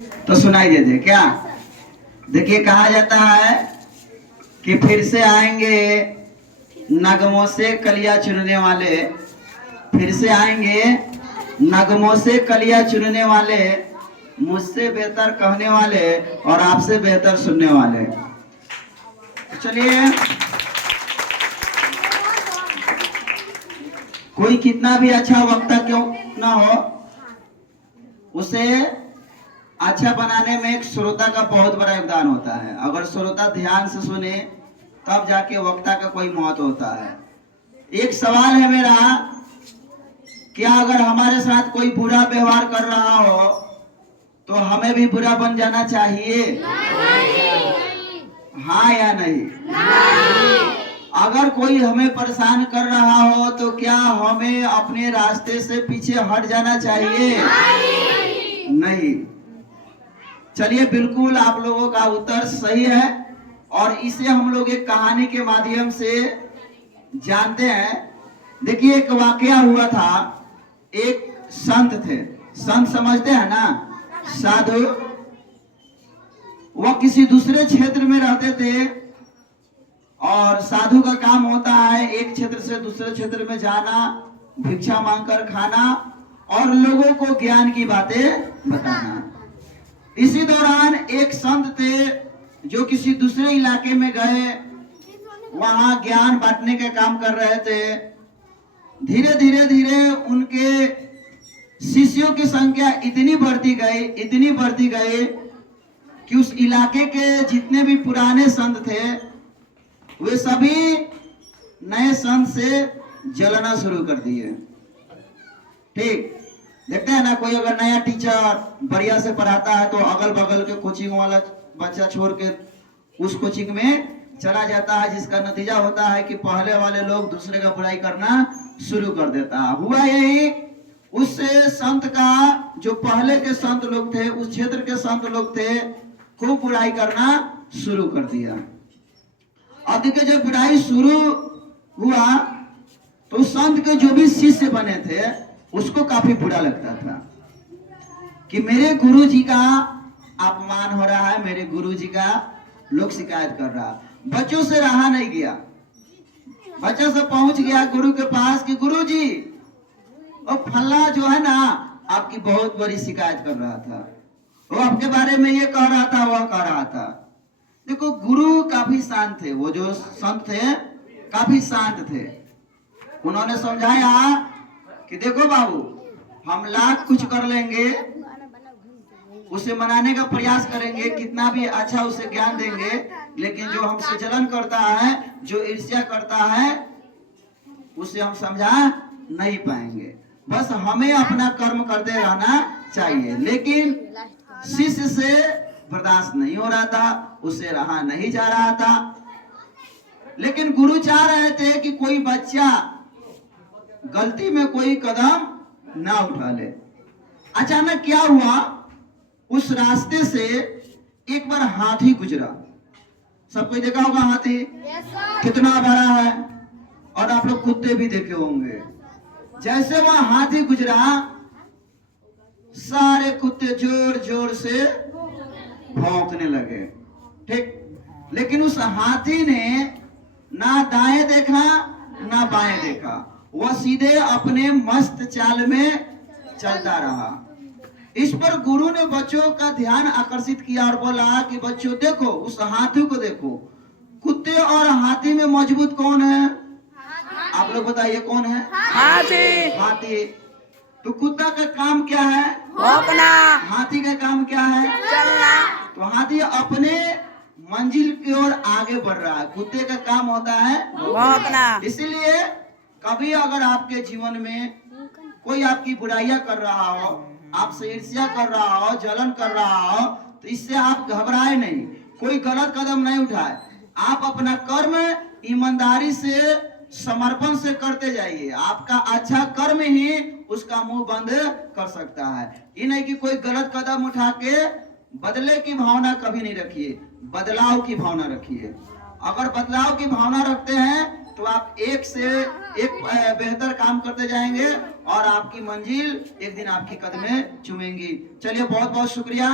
तो सुनाई दे दे क्या। देखिए कहा जाता है कि फिर से आएंगे नगमों से कलिया चुनने वाले, फिर से आएंगे नगमों से कलिया चुनने वाले, मुझसे बेहतर कहने वाले और आपसे बेहतर सुनने वाले। चलिए, कोई कितना भी अच्छा वक्ता क्यों ना हो, उसे अच्छा बनाने में एक श्रोता का बहुत बड़ा योगदान होता है। अगर श्रोता ध्यान से सुने तब जाके वक्ता का कोई महत्व होता है। एक सवाल है मेरा, क्या अगर हमारे साथ कोई बुरा व्यवहार कर रहा हो तो हमें भी बुरा बन जाना चाहिए? हाँ या नहीं? अगर कोई हमें परेशान कर रहा हो तो क्या हमें अपने रास्ते से पीछे हट जाना चाहिए? नहीं। चलिए, बिल्कुल आप लोगों का उत्तर सही है और इसे हम लोग एक कहानी के माध्यम से जानते हैं। देखिए, एक वाकया हुआ था। एक संत थे, संत समझते हैं ना, साधु। वह किसी दूसरे क्षेत्र में रहते थे और साधु का काम होता है एक क्षेत्र से दूसरे क्षेत्र में जाना, भिक्षा मांगकर खाना और लोगों को ज्ञान की बातें बताना। इसी दौरान एक संत थे जो किसी दूसरे इलाके में गए, वहां ज्ञान बांटने का काम कर रहे थे। धीरे धीरे धीरे उनके शिष्यों की संख्या इतनी बढ़ती गई कि उस इलाके के जितने भी पुराने संत थे वे सभी नए संत से जलना शुरू कर दिए। ठीक, देखते हैं ना, कोई अगर नया टीचर बढ़िया से पढ़ाता है तो अगल बगल के कोचिंग वाला बच्चा छोड़ के उस कोचिंग में चला जाता है, जिसका नतीजा होता है कि पहले वाले लोग दूसरे का बुराई करना शुरू कर देता है। हुआ यही, उस संत का जो पहले के संत लोग थे, उस क्षेत्र के संत लोग थे, खूब बुराई करना शुरू कर दिया। अब देखिए, जब बुराई शुरू हुआ तो संत के जो भी शिष्य बने थे उसको काफी बुरा लगता था कि मेरे गुरु जी का अपमान हो रहा है, मेरे गुरु जी का लोग शिकायत कर रहा। बच्चों से रहा नहीं गया, बच्चा से पहुंच गया गुरु के पास कि गुरु जी, वो फल्ला जो है ना आपकी बहुत बड़ी शिकायत कर रहा था, वो आपके बारे में ये कह रहा था, वह कह रहा था। देखो, गुरु काफी शांत थे, वो जो संत थे काफी शांत थे। उन्होंने समझाया कि देखो बाबू, हम लाख कुछ कर लेंगे, उसे मनाने का प्रयास करेंगे, कितना भी अच्छा उसे ज्ञान देंगे, लेकिन जो हमसे जलन करता है, जो ईर्ष्या करता है, उसे हम समझा नहीं पाएंगे। बस हमें अपना कर्म करते रहना चाहिए। लेकिन शिष्य से बर्दाश्त नहीं हो रहा था, उससे रहा नहीं जा रहा था। लेकिन गुरु चाह रहे थे कि कोई बच्चा गलती में कोई कदम ना उठा ले। अचानक क्या हुआ, उस रास्ते से एक बार हाथी गुजरा। सब कोई देखा होगा हाथी, कितना बड़ा है, और आप लोग कुत्ते भी देखे होंगे। जैसे वह हाथी गुजरा, सारे कुत्ते जोर जोर से भौंकने लगे। ठीक, लेकिन उस हाथी ने ना दाएं देखा ना बाएं देखा, वह सीधे अपने मस्त चाल में चलता रहा। इस पर गुरु ने बच्चों का ध्यान आकर्षित किया और बोला कि बच्चों देखो, उस हाथी को देखो, कुत्ते और हाथी में मजबूत कौन है? आप लोग बताइए कौन है? हाथी। हाथी। तो कुत्ता का काम क्या है? भौंकना। हाथी का काम क्या है? चलना। तो हाथी अपने मंजिल की ओर आगे बढ़ रहा है, कुत्ते का काम होता है भौंकना। इसीलिए कभी अगर आपके जीवन में कोई आपकी बुराइयां कर रहा हो, आपसे ईर्ष्या कर रहा हो, जलन कर रहा हो, तो इससे आप घबराए नहीं, कोई गलत कदम नहीं उठाए। आप अपना कर्म ईमानदारी से, समर्पण से करते जाइए। आपका अच्छा कर्म ही उसका मुंह बंद कर सकता है। ये नहीं कि कोई गलत कदम उठा के बदले की भावना कभी नहीं रखिए, बदलाव की भावना रखिए। अगर बदलाव की भावना रखते हैं तो आप एक से एक बेहतर काम करते जाएंगे और आपकी मंजिल एक दिन आपकी कदमें चूमेंगी। चलिए, बहुत बहुत शुक्रिया।